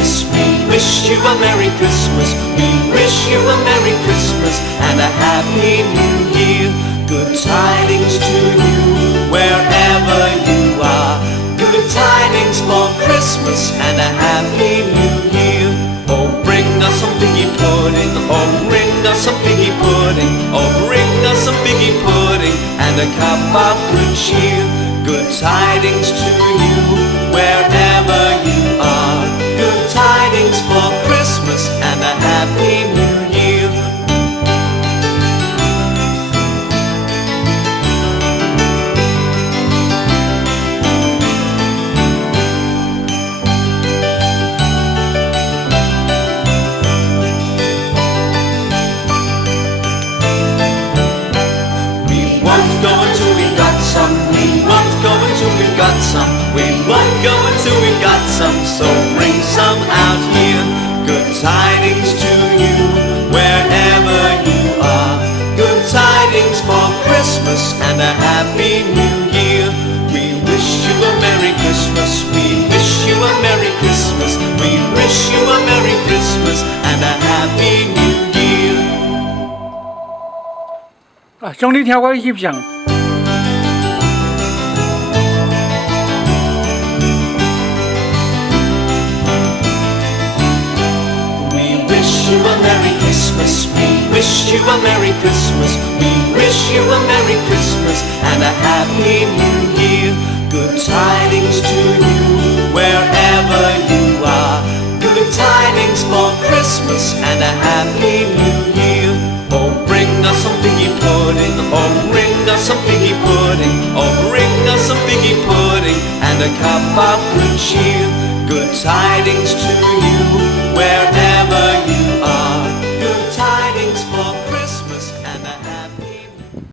Christmas. We wish you a Merry Christmas. We wish you a Merry Christmas and a Happy New Year. Good tidings to you wherever you are. Good tidings for Christmas and a Happy New Year. Oh, bring us some figgy pudding. Oh, bring us some figgy pudding. Oh, bring us some figgy pudding and a cup of good cheer. Good tidings to you wherever you are. Good tidings for Christmas and a Happy New Year. We won't go until we've got some. We won't go until we've got some. We won't go until we've got some. So bring some out here. Good tidings to you wherever you are. Good tidings for Christmas and a Happy New Year. We wish you a Merry Christmas. We wish you a Merry Christmas. We wish you a Merry Christmas and a Happy New Year. 兄弟听我一起唱。We wish you a Merry Christmas. We wish you a Merry Christmas. We wish you a Merry Christmas and a Happy New Year. Good tidings to you wherever you are. Good tidings for Christmas and a Happy New Year. Oh, bring us some figgy pudding. Oh, bring us some figgy pudding. Oh, bring us some figgy pudding and a cup of good cheer. Good tidings to you wherever you